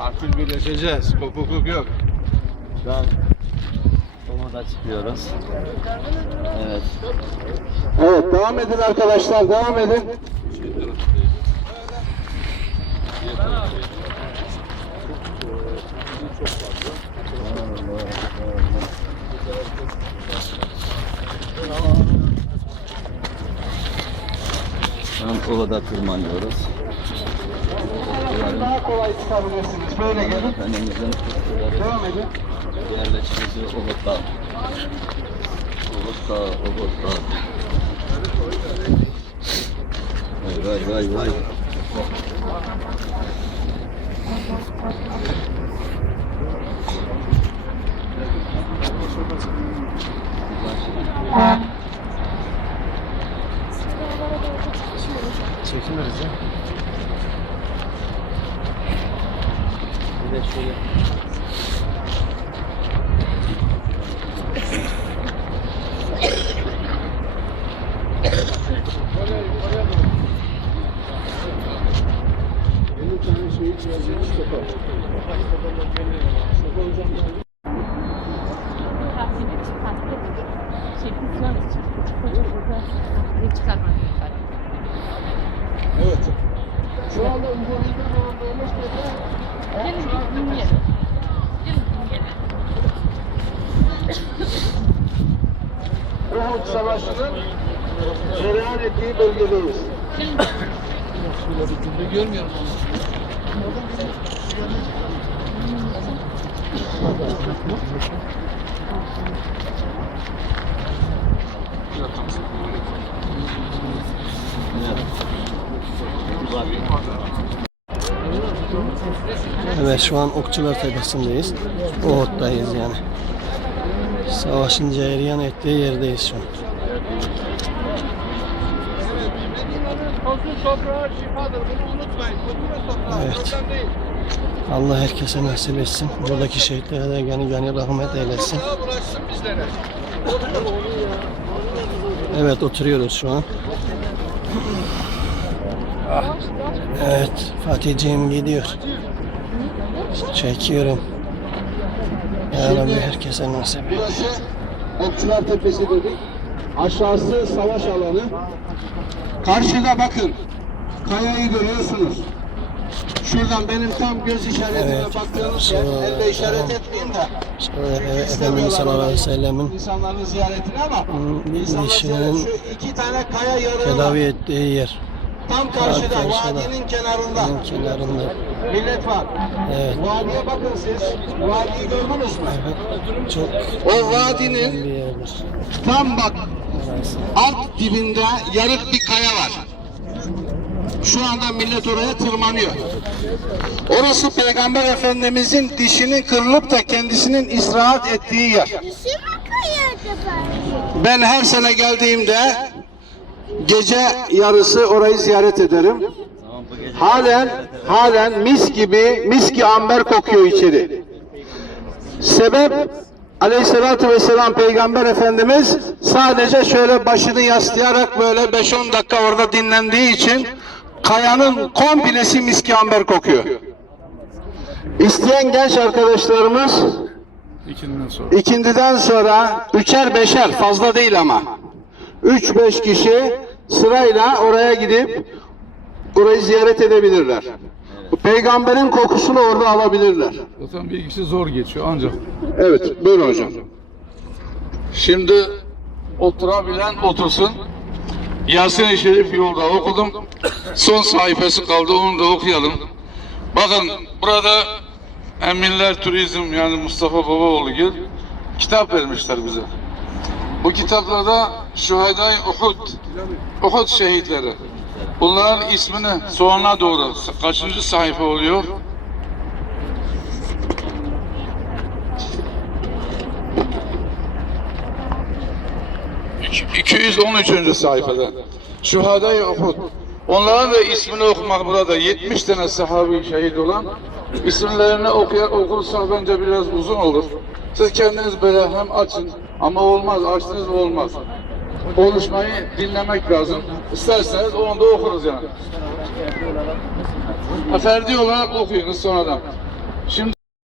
Akül birleşeceğiz. Kopukluk yok. Şu an Komoda çıkıyoruz. Evet. Evet devam edin arkadaşlar devam edin. Şu an Ova'da tırmanıyoruz. Daha kolay çıkabilirsiniz. Böyle gelin. Kutluları Devam edin. yerleşmesi Uhud Dağı. Uhud Dağı, Uhud Dağı. Vay vay vay vay. Çekiniriz ya. Çıkarmak lazım. Evet. Şu anda üzerinde bulunduğumuz tepe Gelin bir dinleyelim. Gelin dinleyelim. Uhud Savaşı'nın cereyan ettiği bölgedeyiz. Evet şu an Okçular Tepesi'ndeyiz. Uhud'dayız yani. Savaşın cereyan ettiği yerdeyiz şu an. Evet. Allah herkese nasip etsin. Buradaki şehitlere de gani gani rahmet eylesin. Evet oturuyoruz şu an. Evet Fatihciğim gidiyor. Çekiyorum. Ya Rabbi herkese nasip et. Burası Okçular Tepesi dedik. Aşağısı savaş alanı. Karşıda bakın. Kayayı görüyorsunuz. Şuradan benim tam göz işaretime Evet. baktığınız yer. Elle işaret etmeyin de. Efe- Efendimiz sallallahu aleyhi ve sellemin insanların ziyaretine ama Hmm, insanlar dişinin ziyaret- şu iki tane kaya yarığı tedavi ettiği yer. Tam karşıda, karşıda. vadinin kenarında. Kenarında. Millet var. Evet. Vadiye bakın siz. Vadiyi gördünüz mü? Evet. Çok O vadinin tam bak alt dibinde yarık bir kaya var. Şu anda millet oraya tırmanıyor. Orası Peygamber Efendimizin dişinin kırılıp da kendisinin istirahat ettiği yer. Ben her sene geldiğimde gece yarısı orayı ziyaret ederim. Halen halen mis gibi miski amber kokuyor içeri. Sebep Aleyhisselatü Vesselam Peygamber Efendimiz sadece şöyle başını yaslayarak böyle 5-10 dakika orada dinlendiği için kayanın komplesi miski amber kokuyor. İsteyen genç arkadaşlarımız İkinden sonra. ikindiden sonra üçer beşer fazla değil ama 3-5 kişi sırayla oraya gidip orayı ziyaret edebilirler. Bu Peygamberin kokusunu orada alabilirler. Zaten bir ikisi zor geçiyor ancak. Evet, buyurun hocam. Şimdi oturabilen otursun. Yasin-i Şerif yolda okudum. Son sayfası kaldı onu da okuyalım. Bakın burada Eminler Turizm yani Mustafa Babaoğlu gel kitap vermişler bize. Bu kitaplarda Şuhaday Uhud, Uhud şehitleri. Bunların ismini sonuna doğru kaçıncı sayfa oluyor? İki- 213. sayfada. Şuhada-i Uhud. Onların da ismini okumak burada 70 tane sahabi şehit olan isimlerini okuyak okursak bence biraz uzun olur. Siz kendiniz böyle hem açın ama olmaz açtınız olmaz. Konuşmayı dinlemek lazım. İsterseniz onu da okuruz yani. Ferdi olarak okuyunuz sonradan. Şimdi